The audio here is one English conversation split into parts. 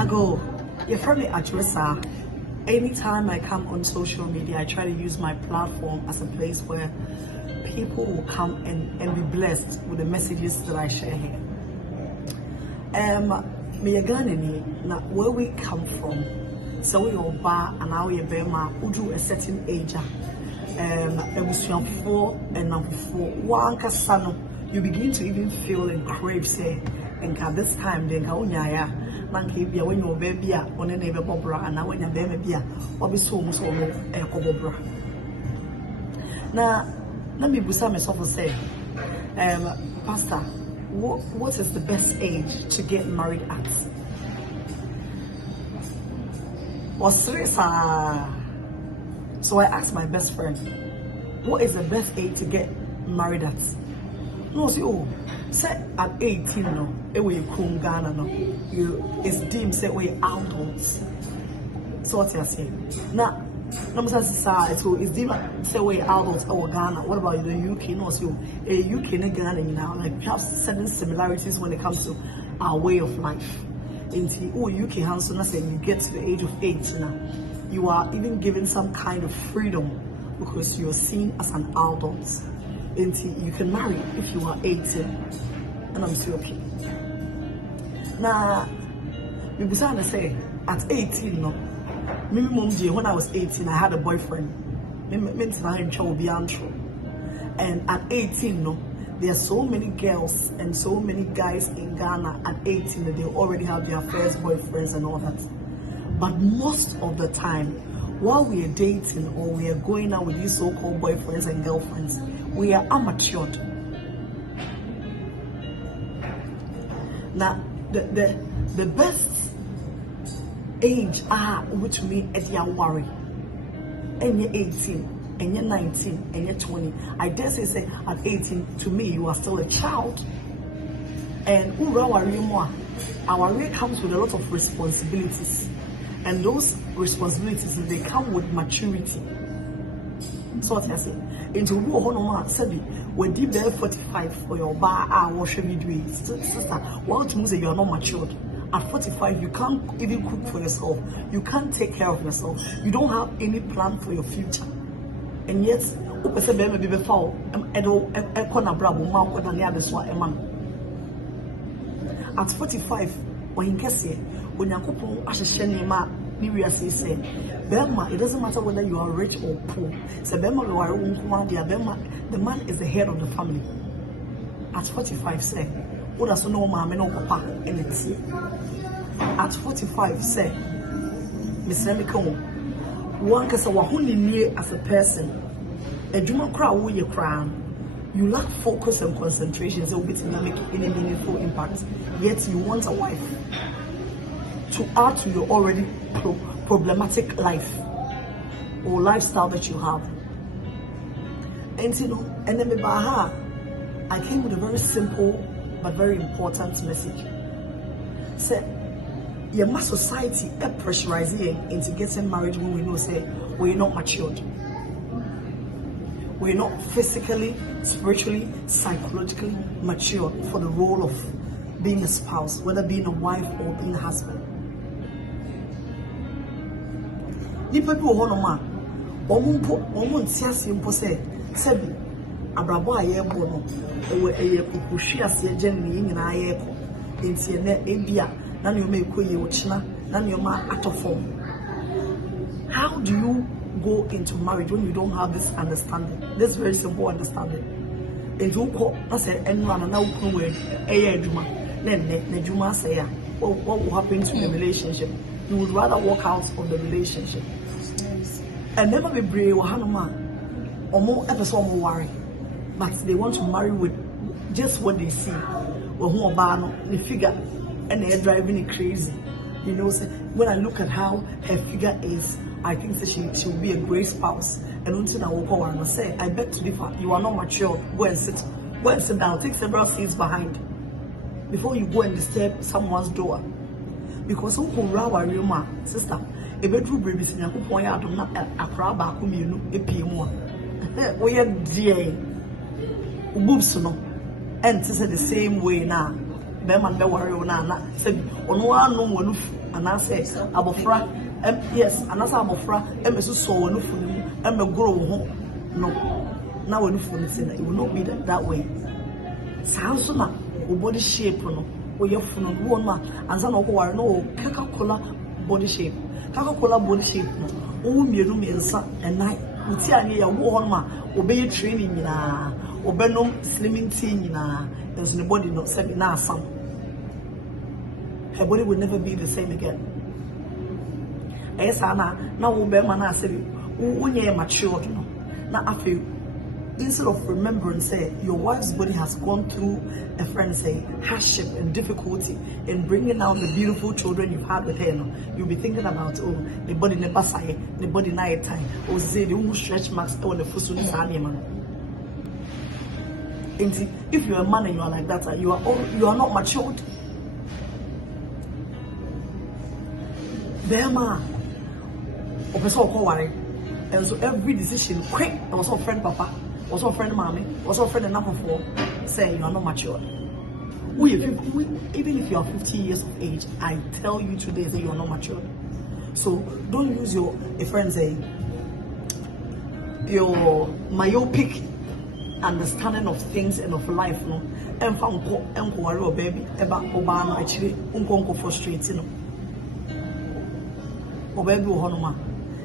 Ago, you're from the Adressa. Anytime I come on social media, I try to use my platform as a place where people will come and be blessed with the messages that I share here. Me Ghanaian, now where we come from, so we are bar and now we are udu a certain age. It was 4 and number 4. One kasano, you begin to even feel and crave say, and at this time then kaunyaya, monkey be when your baby on a neighbor bobra and now when your baby be or be so much or a cobobra. Now, let me busa myself say, Pastor, what is the best age to get married at? So I asked my best friend, what is the best age to get married at? No, see, say at 18, no, we Ghana, no, it's deemed say we adults. So what you say? Now, so it's deemed say we adults or Ghana. What about the UK? No, so UK and Ghana now, like we have certain similarities when it comes to our way of life. In the UK, Hanson, say you get to the age of 8 now, you are even given some kind of freedom because you're seen as an adult. You can marry if you are 18, and I'm still okay. Now, we decided to say at 18, no, when I was 18, I had a boyfriend. And at 18, no, there are so many girls and so many guys in Ghana at 18 that they already have their first boyfriends and all that. But most of the time, while we are dating or we are going out with these so-called boyfriends and girlfriends, we are amateured. Now, the best age which me at your worry, and you're 18, and you're 19, and you're 20. I dare say at 18, to me, you are still a child. And our way comes with a lot of responsibilities. And those responsibilities, they come with maturity. So what I say, into who said when deep there 45 for your bar, what should we do? Sister, what to say you are not matured. At 45, you can't even cook for yourself. You can't take care of yourself. You don't have any plan for your future. And yet, at 45, when you get here, when you say, Belma, it doesn't matter whether you are rich or poor. So Belma, the man is the head of the family. At 45, say, what does no mama no papa in it? At 45, say, Miss Remiko, one can say, near as a person, a Juma crowd with your crown. You lack focus and concentration, so we can make any meaningful impact. Yet you want a wife to add to your already problematic life or lifestyle that you have. And and then I came with a very simple but very important message. Say, my society is pressurizing into getting married when we know say we're not matured. We're not physically, spiritually, psychologically mature for the role of being a spouse, whether being a wife or being a husband. The people who are say, Abrabo aye bono, ewe eye kukushi ase geni nyina aye ko. Enti ene ebia na ne o me koye ochina, na ne o ma atofom. How do you go into marriage when you don't have this understanding, this very simple understanding? If you call, I say, anyone and now come with a juma, then the juma say, what will happen to the relationship? You would rather walk out of the relationship. And never be brave or Hanuma or more episode more worry. But they want to marry with just what they see. Or who are the figure and they're driving it crazy. You know, when I look at how her figure is, I think that she will be a great spouse. And until I walk over and say, I beg to differ, you are not mature. Go and sit down, take several seats behind before you go and disturb someone's door. Because who can rawa real sister, a bedroom baby in a point out of not a crab, a PM1. We are dear boobs no, and to say the same way now. man be worry na say ono anu wanufu anase abofra yes anase abofra emeso so wanufu ni emegoro wo ho no na wanufu ni say it will not be that way sanso na o body shape no o yefunu wo ma anza na o worry no Coca-Cola body shape body shape no o mienu miensa enai uti anye ya wo ho ma obey training nyina obenom slimming tea nyina enso ne body no say na asam her body will never be the same again. Esa na wo be ma na say unye matured no na afi instead of remembering say your wife's body has gone through a friend say hardship and difficulty in bringing out the beautiful children you've had with her no, you'll be thinking about the body never say the body night time or say the stretch marks on the fusu ni sa man. If you're a man and you are like that, you are not matured. Bema, person call worry, and so every decision quick. I was a friend papa, was a friend mommy, was a friend enough for say you are not mature. Even if you are 50 years of age, I tell you today that you are not mature. So don't use your friend say your myopic understanding of things and of life, no. And found worry or baby about Obama actually frustrating no. Obebi honoma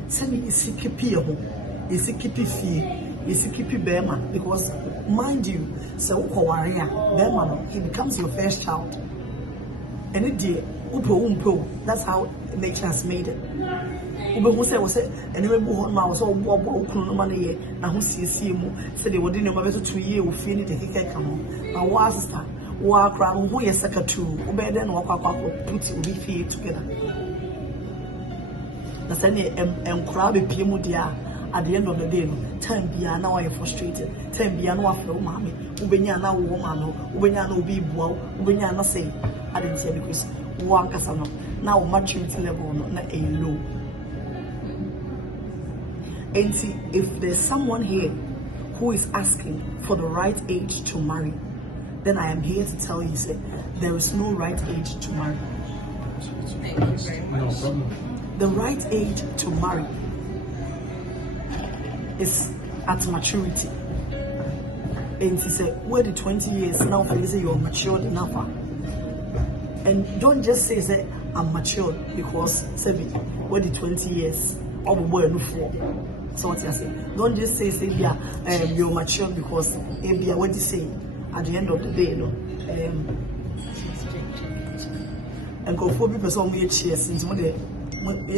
say me isi kipi ho isi kipi fie isi kipi bema because mind you say ukoware a bema no he becomes your first child and it dey umpo that's how nature has made it ube who say we say anyway bu honoma we say obo okunu no ma ne ye na ho siesie mu say de wodi ne ma beto 2 year wo fie ne de keke ka ho na wa sister wa kra ho ye secretary ube de no akwa put obi fie together. Na sani crowd PM dia at the end of the day no time bia na why frustrated time bia na wa feel mama ubenya na wo ma no ubenya na obi bua ubenya na say I didn't say because one kasa no na wo maturity level no na a low. And see, if there's someone here who is asking for the right age to marry, then I am here to tell you say there is no right age to marry. Thank you very much. No problem. The right age to marry is at maturity. And she said, where the 20 years now for you say you're matured enough. And don't just say I'm matured because say where the 20 years of boy no for. So what you say? Don't just say yeah you're matured because maybe what you say at the end of the day, you know. And go for people some way cheers into the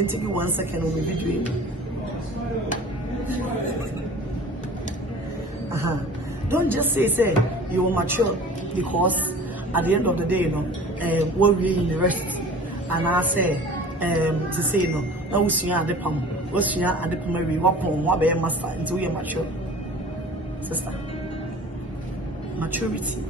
take you 1 second on the video. Don't just say you're mature because at the end of the day, you know, we're really in the rest. And I say to say no, now we see at the palm, we see at the palm, we walk on what be master until you're mature. Sister, maturity.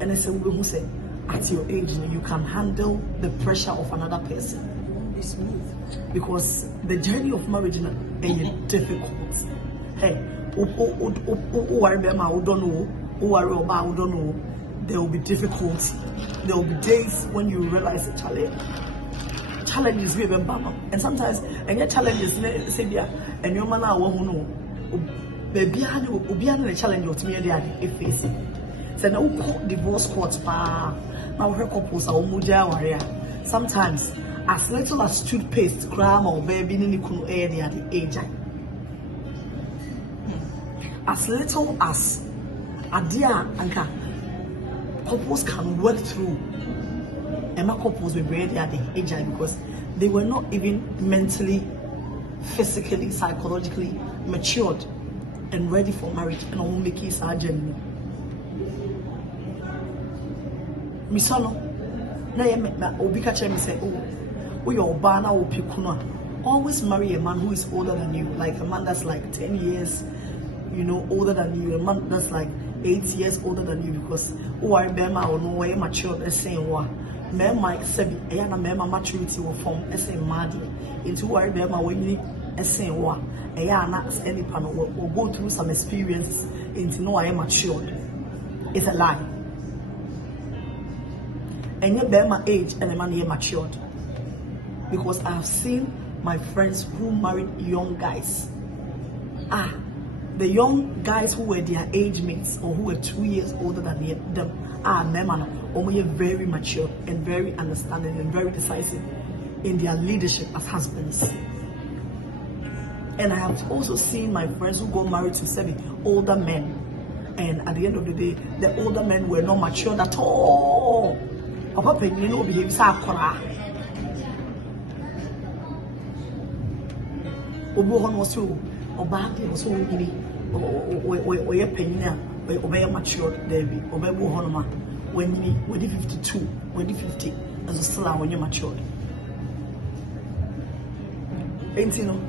And I say we who say at your age you can handle the pressure of another person. Smooth because the journey of marriage is difficult. Hey, there will be difficulty. There will be days when you realize the challenge is really bad. And sometimes and your challenges say there and your man won't know. Baby, the challenge of me they are facing. So now divorce courts now her couples are muja. Sometimes as little as toothpaste, grandma or baby, ni kunu area the age. As little as adia anka couples can work through. Emma couples were ready at the age because they were not even mentally, physically, psychologically matured and ready for marriage and all make it our journey. Misono, na ye obi ka che me say always marry a man who is older than you, like a man that's like 10 years, you know, older than you, a man that's like 8 years older than you, because who are Bema or no way mature, the same one. Men might say, Ayana Mema maturity will form a same madi into who are Bema when you need a same one. Ayana any panel will go through some experience into no I am matured. It's a lie. And your bear my age and a man here matured. Because I have seen my friends who married young guys. The young guys who were their age mates or who were 2 years older than them men are very mature and very understanding and very decisive in their leadership as husbands. And I have also seen my friends who got married to 7 older men, and at the end of the day, the older men were not matured at all. Papa, you know, behave Obadi was so many or your penina or matured there be or honoma when you 52, when you 50 as a slave when you're matured. And you know,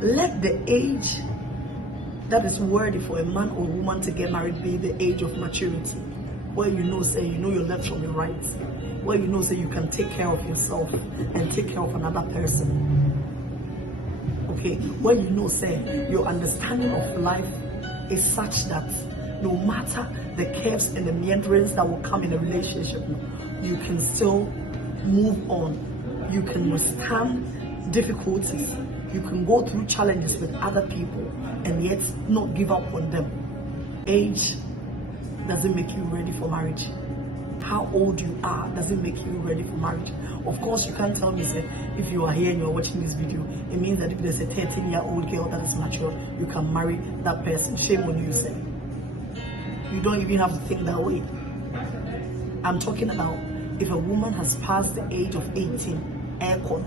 let the age that is worthy for a man or woman to get married be the age of maturity, where you know, say you know your left from your right, where you know, say you can take care of yourself and take care of another person. Okay, when you know, say your understanding of life is such that no matter the curves and the meanderings that will come in a relationship, you can still move on. You can withstand difficulties. You can go through challenges with other people and yet not give up on them. Age doesn't make you ready for marriage. How old you are doesn't make you ready for marriage. Of course, you can't tell me, say, if you are here and you're watching this video, it means that if there's a 13-year-old girl that is mature, you can marry that person. Shame on you, say. You don't even have to think that way. I'm talking about if a woman has passed the age of 18, aircon.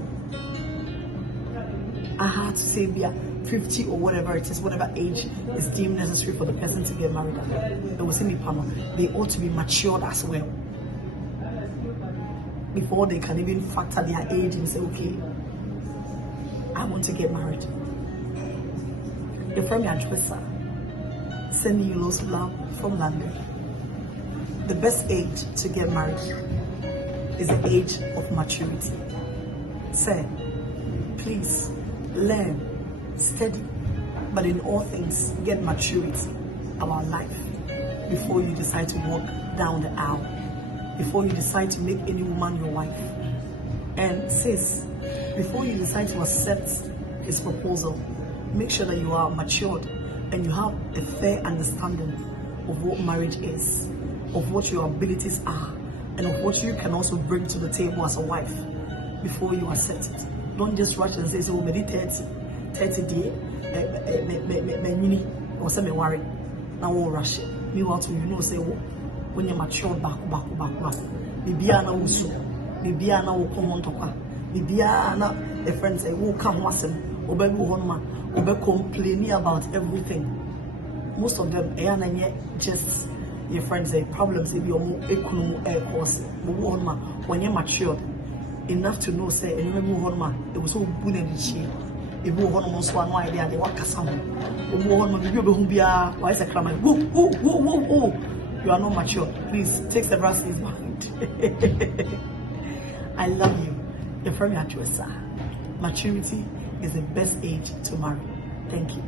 I had to say, be 50 or whatever it is, whatever age is deemed necessary for the person to get married. They will see me panel. They ought to be matured as well, before they can even factor their age and say, okay, I want to get married. Your friend Adressa sending you lots of love from London. The best age to get married is the age of maturity. Say, please learn, study, but in all things, get maturity about life before you decide to walk down the aisle, before you decide to make any woman your wife. And sis, before you decide to accept his proposal, make sure that you are matured and you have a fair understanding of what marriage is, of what your abilities are, and of what you can also bring to the table as a wife before you accept it. Don't just rush and say, so maybe 30 days, me or say me worry. Now we'll rush it. Meanwhile, you know, say, when you're matured, back. Bibiana usu, Bibiana will come on to qua. Bibiana, the friends say, will come wasem, or baby honma, or be complaining about everything. Most of them, just your friends say problems if you're more economic air course, when you're matured enough to know, say, and remember one man, it was so good in the cheap. If you want almost one idea, they walk us on. You are not mature. Please take several things behind. I love you. Your friend Adressa. Maturity is the best age to marry. Thank you.